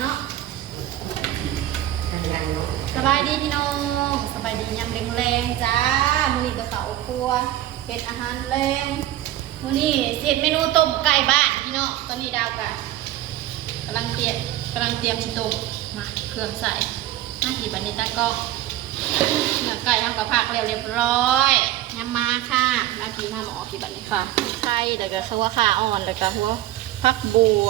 เนาะสบายดีพี่น้องสบายดียำแรงๆจ้ามื้อนี้ก็เข้าครัวเป็นอาหารแรงมื้อนี้เสร็จเมนูต้มไก่บ้านพี่น้องตอนนี้ดาวกะกำลังเตรียมชิต้มมาเครื่องใส่หน้าที่บันนี้ตากล้องเนื้อไก่ทำกับผักแล้วเรียบร้อยยำมาค่ะหน้าที่ทำออกที่บันนี้ค่ะไข่แล้วก็ข้าวขาอ่อนแล้วก็หัวผักบัว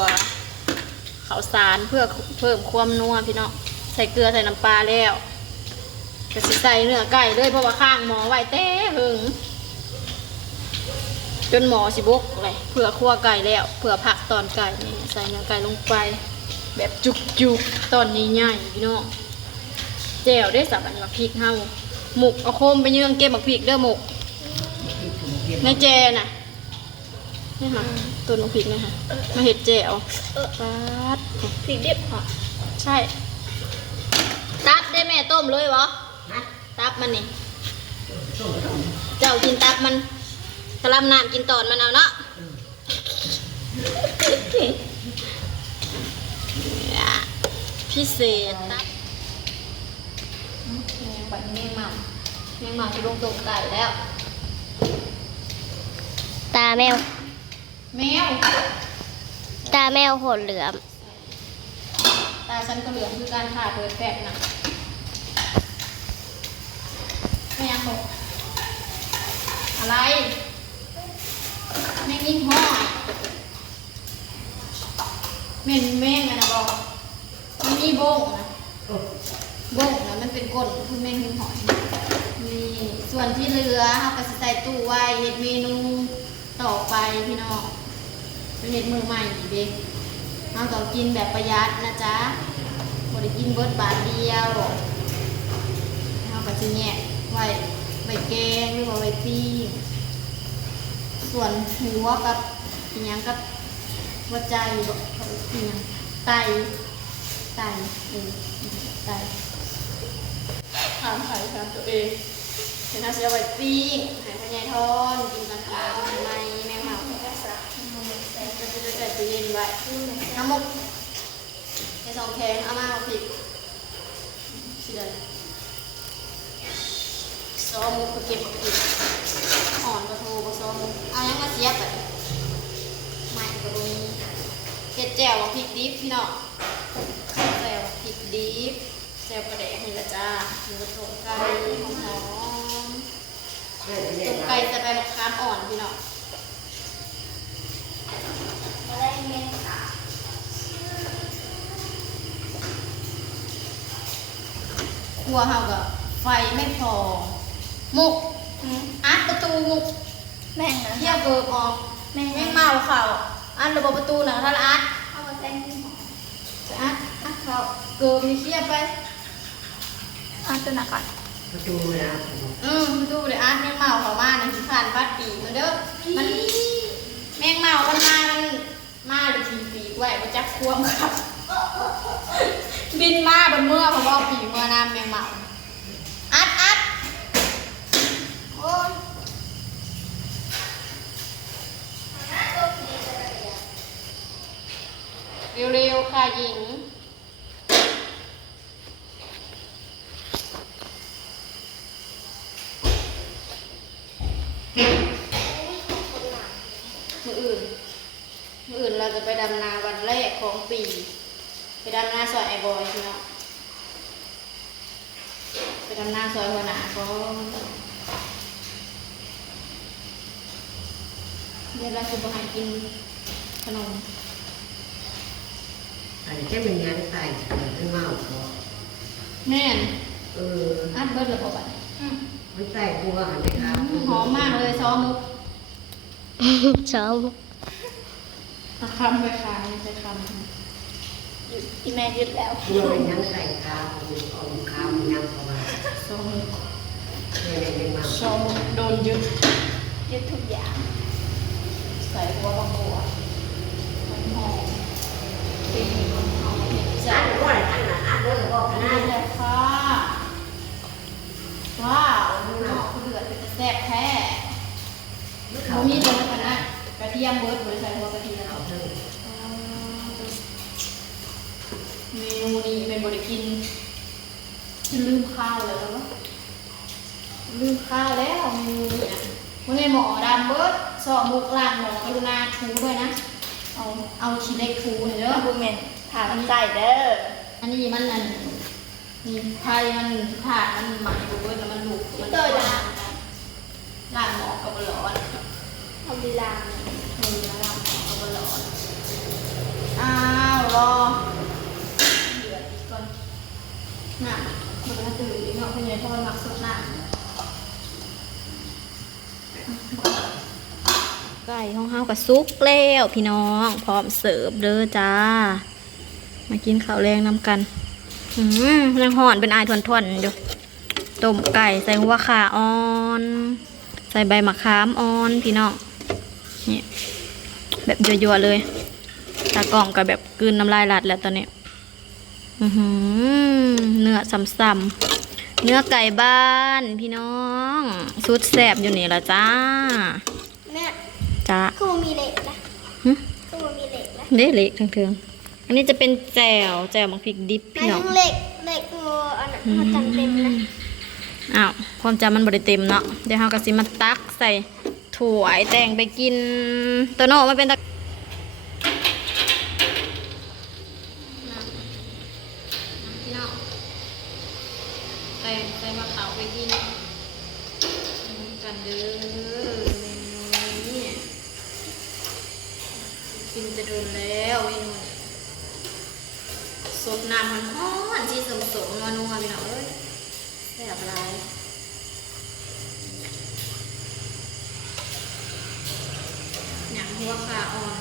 ข้าวสารเพื่อเพิ่มความนัวพี่น้องใส่เกลือใส่น้ำปลาแล้วจะใส่เนื้อไก่เลยเพราะว่าข้างหมอไว้เต้หึงจนหมอสิบกเลยเผื่อคั่วไก่แล้วเผื่อผักตอนไก่นี่ใส่เนื้อไก่ลงไปแบบจุกๆตอนนี้ใหญ่พี่น้องแจ่วได้สับอันนี้มาพริกเฮาหมกเอาโคมไปเยื้องเก็บหมักพริกเด้อหมกในแจน่ะนี่ค่ะตัวหมักพริกนะคะมาเห็ดแจ่วปัดพริกเด็บค่ะใช่ตับได้แม่ต้มเลยวะตับมันนี่เจ้ากินตับมันกระลำน้ำกินตอนมันเอาเนาะพิเศษตับบัดเมี่ยงเมาที่ลงตรงไก่แล้วตาแมวตาแมวโหดเหลือมตาฉันก็เหลืองคือการผ่าเปิดแปะนะไม่ยังบอกอะไรแม่งยิ่งห้อยแม่งนะบอกมันมีบ้งนะมันเป็นก้นคือแม่งยิ่งหอยนี่ส่วนที่เหลือเราก็ใส่ตู้ไว้เห็ดเมนูต่อไปพี่น้องเป็นเห็ดมือใหม่เด็กเราต้องกินแบบประหยัดนะจ๊ะบ่ได้กินเบิดบาทเดียวเราก็จะแยกไว้แกงหรือว่าไว้ปิ้งส่วนหัวกับอีหยังกับหัวใจบอกอีหยังไตไตถามใครถามตัวเองเห็นน่าจะไว้ปิ้งหายพญายทอนกินกันขาทำไมแมงเม่าก็จะใส่ตู้เย็นไว้น้ำมุกในสองแข็งเอามาเอาผิดสิเดินซอมุกก็เก็บผิดอ่อนกระโทก็ซอมุกเอายังมาเสียบแบบใหม่ก็มีเห็ดแจ่วพริกดิบพี่น้องแจ่วพริกดิบแจ่วกระเดกนี่ละจ้าหมูตุ๋นไก่หอมตุ๋นไก่จะไปมะขามอ่อนพี่น้องมาได้เงี้ยค่ะครัวเฮากับไฟไม่พอมุกอัดประตูมุกแม่งนะเที่ยวเกิดออกแม่งเมาเข่าอัดระบบประตูหนังท่านอัดเข้ามาแซงที่หออัดเขาเกิดมีเทียบไปอัดตัวหนักก่อนประตูนะประตูเลยอัดแม่งเมาเขามาในที่ผ่านพัดปีมันเด้อมันแม่งเมามันมาเลยทีปีไว้มาจักควงครับบินมาบนเมื่อผมบอกปีเมื่อน้ำแมงเมาอัดโอ้เร็วๆค่ะหญิงมื้ออื่นเราจะไปดำนาวันแรกของปีไปดำนาซอยไอบอยพี่น้องไปดำนาซอยหัวหน้าก็เดี๋ยวเราจะไปหากินขนมอันนี้แค่เป็นงานใส่ไม่เมาแม่นอัดเบิร์ดเลยพอไปมันใส่บัวอันนี้ครับหอมมากเลยซอมุกชอบคำไปขายไปคำอีแม่ยึดแล้วบัวเป็นยังใส่ข้าวเอาข้าวยังเข้ามาซอมุกเป็นมาซอมุกโดนยึดทุกอย่างใส่หัวบางบัวมันหอมตีมันหอมจัดว่าอะไรนั่นน่ะอัดเลยบอกกันนี่แหละค่ะว้าวดูหม้อเดือดเป็นแซ่บแท้เขามีเลยนะนะกระเทียมเบิร์ดบริษัทหัวกระเทียม เมนูนี้เป็นบริกินจะลืมข้าวแล้วลืมข้าวแล้วเมนูนี้นะวันนี้หมอดำเบิร์ดสอบมุกล่างหมอกรุณาทูด้วยนะเอาชิ้นเล็กทูหน่อยเด้อ บูเมนถามใจเด้อ อันนี้มันนั่นนี่ไพ่มันผ่ามันหมักดูด้วยแล้วมันลุกมันเตยล่างหมอกับบร้อน ทำดีลา ล่างหมอกับบร้อนอ้าวรอเดือดอีกก่อนน่ะมันก็ตื่นอีกเนาะคุณยายทอดหมักสดน่ะไก่ของเฮากับซุกแล้วพี่น้องพร้อมเสิร์ฟเด้อจ้ามากินข้าวแรงน้ำกันยังห่อนเป็นอายทวนๆอยู่ต้มไก่ใส่หัวขาอ่อนใส่ใบมะขามอ่อนพี่น้องนี่แบบยั่วๆเลยตากล่องกับแบบกลืนน้ำลายหลัดแล้วตอนนี้เนื้อซ้ำๆเนื้อไก่บ้านพี่น้องสุดแซ่บอยู่นี่ละจ้า แม่ จ้า คือมีเหล็กนะ หึ คือมีเหล็กนะ เด้เละทั้งเทืองอันนี้จะเป็นแจ่วมังพริกดิบ หมา พี่ ย น้อง ถึงเหล็กอันนั้นเขาจำเต็มนะ อ้าวความจำมันบริเต็มเนาะเดี๋ยวเราก็สิมาตักใส่ถั่วแต่งไปกินตัวโน่ไม่เป็นตะพี่น้องใส่มะขามไปกินกันเด้อเมนูนี้กินจะโดนแล้วเมนูนี้ซดน้ำมันฮ้อนที่สมๆนัวๆพี่น้องเอ้ยแซ่บหลายหนังหัวขาอ่อน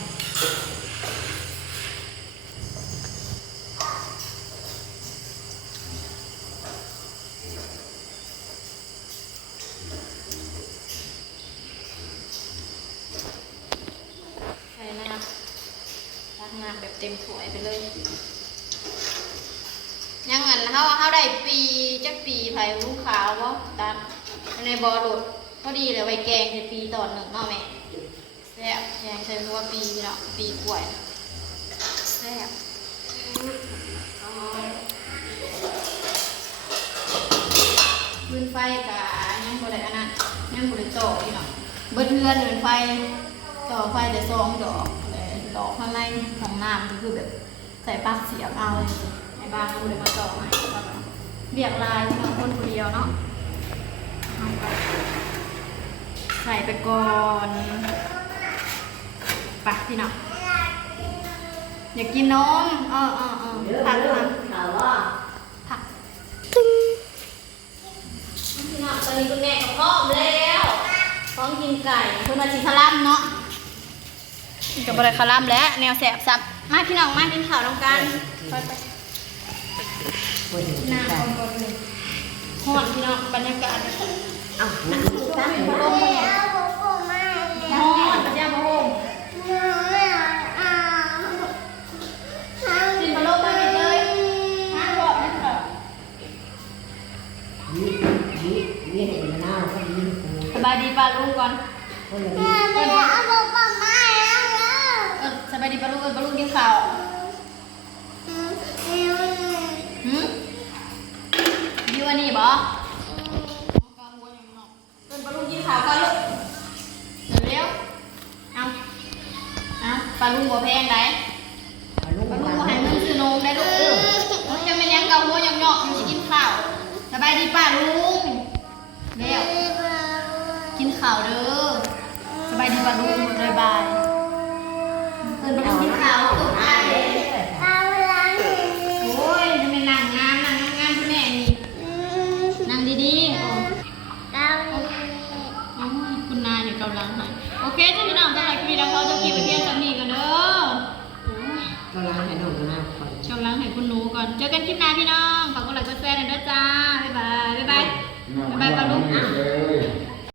ใส่น้ำตักน้ำแบบเต็มถ้วยไปเลยยังงั้นเขาได้ปีจักปีไผ่ลูกขาวบ่ตัดในบ่อหลุดพอดีเลยไว้แกงในปีตอนหนึ่งเนาะแม่แซ่บแกงใส่หัวปีเนาะปีกล้วยแซ่บพื้นไฟกับยังบ่ได้อันนั้นยังบ่ได้ต่ออีกเนาะเบิดเรือนเรือนไฟต่อไฟแต่2 ดอกดอกข้างในของน้ำก็คือแบบใส่ปลั๊กเสียบเอาเลยในบ้านเราเลยมาต่อให้เบียกลายที่เราคนคนเดียวเนาะใส่ไปก่อนไปพี่น้องอยากกินนมผัก ข่าวว่า ผักพี่น้องตอนนี้คุณแม่ก็พร้อมแล้วพร้อมกินไก่คุณมาจิคาร่ำเนาะกับบริคาร่ำและแนวแสบซับมาพี่น้องมากินข้าวน้องกันไปหน้าคนบนเลยห้อนพี่น้องบรรยากาศ อ้าวนั่งตั้ง เป็นพัดลมเนี่ยห้อนพระเจ้าพระองค์กินพัดลมมาไปเลยมาบอกนั่นเหรอ นี่เห็นมะนาวก็ดีกู สบายดีป้าลุงก่อน คนละ สบายดีป้าลุงป้าลุงกินข้าวดีวันนี้บ่เป็นป้าลุงกินข้าวก่อนลูกเร็วเอาป้าลุงบ่แพงได้ ลูก ป้าลุงบ่ให้เงินซื้อนมได้ลูกมันจะเป็นยังเกาหัวยังหยอกอยู่สิกินข้าวสบายดีป้าลุงเร็วกินข้าวเด้อสบายดีป้าลุงบ๊ายบายเอิ้นป้าลุงกินข้าวตุ๊กอายโอ้ยจะเป็นนั่งงานคุณแม่นี่นั่งดีๆคุณนายอยู่กำลังให้โอเคจ้าพี่น้องสำหรับคลิปนี้เราขอจบคลิปไปเพียงเท่านี้กันเด้อ ก็ล้างให้น้องมะนาวก่อน กำลังให้คุณหนูก่อนเจอกันคลิปหน้าพี่น้องฝากกดไลค์กดแชร์หน่อยด้วยจ้าบ๊ายบายบ๊ายบายบ๊ายบายปลาลุง